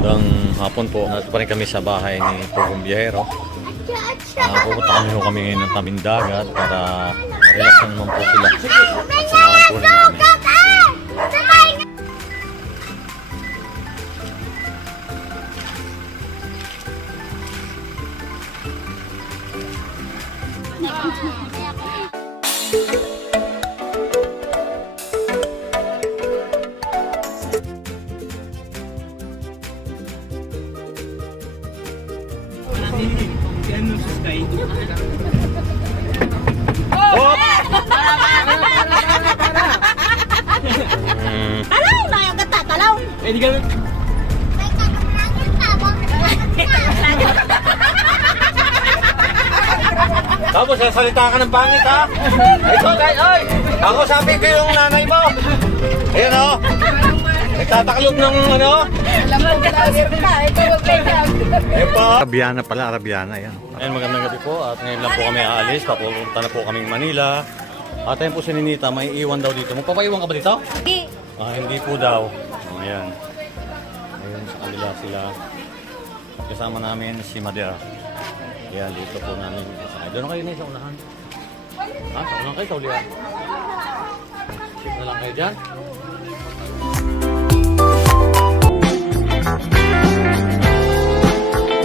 Magandang hapon po. Nandito pa rin kami sa bahay ni Pugong Biyahero. Pupunta kami ngayon ng tabing dagat para relax na naman po sila. At samahan po ninyo kami. Talaw na yung gata, talaw. Eh, di ganun. Tapos sasalita ka ng pangit ha? Ito tayo, oy! Ako sabi ko yung nanay mo. Ayan o. Nagtataklob ng ano? Ayan po. Arabiana pala, Arabiana yan. Ayan, magandang gabi po at ngayon lang po kami aalis. Papunta na po kaming Manila. At ayan po si Ninita, may iwan daw dito. Magpapaiwan ka ba dito? Hindi po daw. Ayan. Ayun, sa kanila sila. Kasama namin si Madera. Ayan, dito po namin. Doon na kayo na sa unahan. Ha? Sa unahan kayo, sa ulihan. Sit na lang kayo dyan.